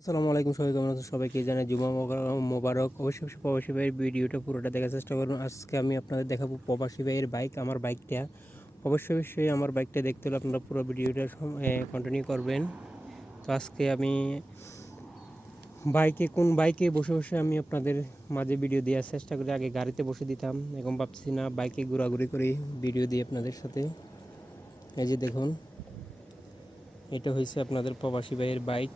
আসসালামু আলাইকুম, সবাই কেমন আছেন? সবাইকে জানাই জুমা মোবারক। অবশ্যই প্রবাসী ভাইয়ের ভিডিওটা পুরোটা দেখার চেষ্টা করুন। আজকে আমি আপনাদের দেখাবো প্রবাসী ভাইয়ের বাইক, আমার বাইকটা। অবশ্যই আমার বাইকটা দেখতে হলে আপনারা পুরো ভিডিওটা কন্টিনিউ করবেন। তো আজকে আমি কোন বাইকে বসে বসে আমি আপনাদের মাঝে ভিডিও দেওয়ার চেষ্টা করি। আগে গাড়িতে বসে দিতাম, এখন ভাবছি না বাইকে ঘোরাঘুরি করে ভিডিও দিই আপনাদের সাথে। এই যে দেখুন, এটা হয়েছে আপনাদের প্রবাসী ভাইয়ের বাইক।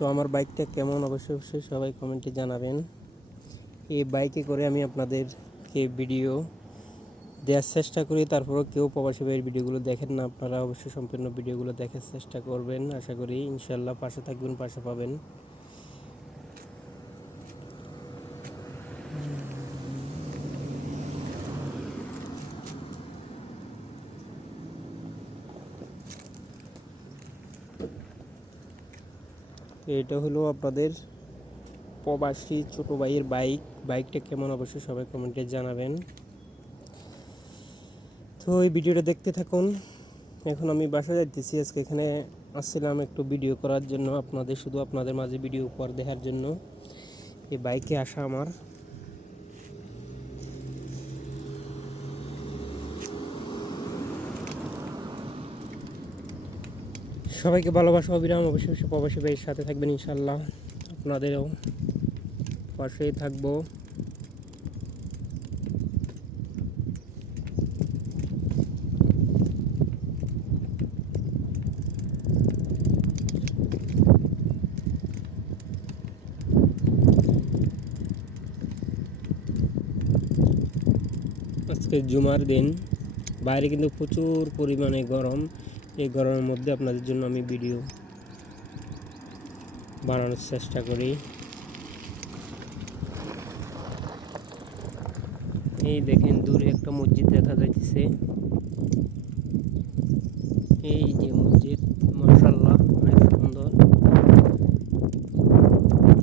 তো আমার বাইকটা কেমন অবশ্যই সবাই কমেন্টে জানাবেন। এই বাইকে করে আমি আপনাদেরকে ভিডিও দেওয়ার চেষ্টা করি, তারপরেও কেউ প্রবাসী ভাইয়ের ভিডিওগুলো দেখেন না। আপনারা অবশ্যই সম্পূর্ণ ভিডিওগুলো দেখার চেষ্টা করবেন। আশা করি ইনশাল্লাহ পাশে থাকবেন, পাশে পাবেন। এটা হলো আপনাদের প্রবাসী ছোটো ভাইয়ের বাইকটা কেমন অবশ্যই সবাই কমেন্টে জানাবেন। তো এই ভিডিওটা দেখতে থাকুন। এখন আমি বাসায় যাইতেছি। আজকে এখানে আসছিলাম একটু ভিডিও করার জন্য, আপনাদের মাঝে ভিডিও উপহার দেওয়ার জন্য এই বাইকে আসা আমার। সবাইকে ভালোবাসা অবিরাম। অবশ্যই প্রবাসী ভাইয়ের সাথে থাকবেন ইনশাল্লাহ, আপনাদেরও পাশেই থাকবো। আজকে জুমার দিন, বাইরে কিন্তু প্রচুর পরিমাণে গরম। এই গরমের মধ্যে আপনাদের জন্য আমি ভিডিও বানানোর চেষ্টা করি। এই দেখেন, দূরে একটা মসজিদ দেখা যাইতেছে। এই যে মসজিদ, মাশাআল্লাহ অনেক সুন্দর।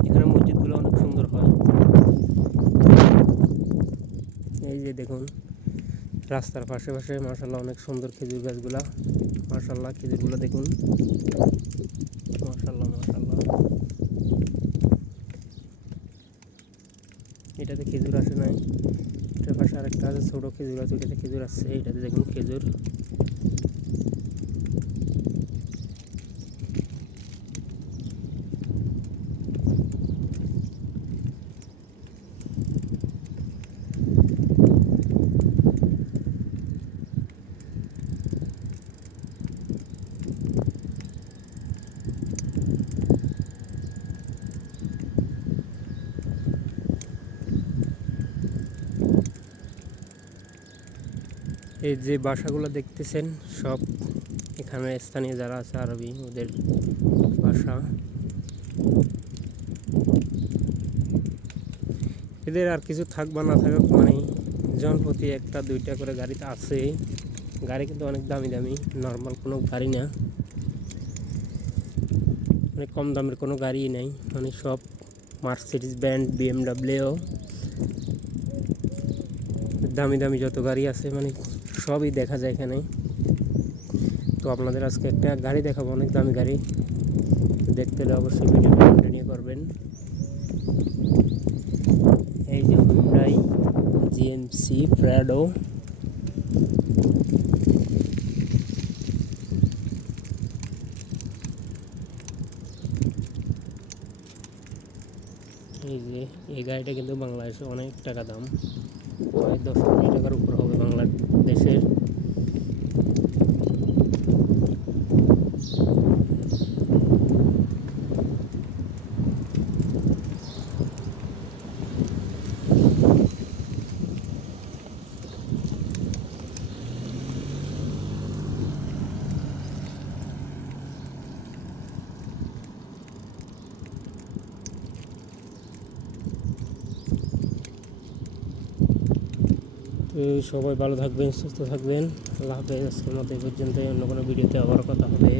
এখানে মসজিদগুলো অনেক সুন্দর হয়। এই যে দেখুন, রাস্তার পাশে মাশাআল্লাহ অনেক সুন্দর খেজুর গাছগুলা। মাশাআল্লাহ খেজুরগুলো দেখুন, মাশাআল্লাহ। এটাতে খেজুর আসে নাই, এটার পাশে আরেকটা আছে, ছোটো খেজুর আছে, ওইটাতে খেজুর আসছে। এটাতে দেখুন খেজুর। এই যে বাসাগুলো দেখতেছেন, সব এখানে স্থানীয় যারা আছে আরবি, ওদের বাসা। এদের আর কিছু থাক বা না থাকুক, মানে জনপ্রতি একটা দুইটা করে গাড়িতে আছে। গাড়ি কিন্তু অনেক দামি নর্মাল কোনো গাড়ি না, মানে কম দামের কোনো গাড়ি নেই। মানে সব মার্সিডিজ ব্র্যান্ড, BMW, দামি যত গাড়ি আছে মানে সবই দেখা যায় এখানে। তো আপনাদের আজকে একটা গাড়ি দেখাবো, অনেক দামি গাড়ি। দেখতে হলে অবশ্যই ভিডিওটা কন্টিনিউ করবেন। এই যে হুন্ডাই GMC প্রাডো। এই যে এই গাড়িটা কিন্তু বাংলাদেশে অনেক টাকা দাম, প্রায় 10 কোটি টাকার উপর হবে বাংলাদেশের। সবাই ভালো থাকবেন, সুস্থ থাকবেন। আল্লাহ হাফেজ। আজকের মতো এই পর্যন্তই। অন্য কোনো ভিডিওতে আবার কথা হবে।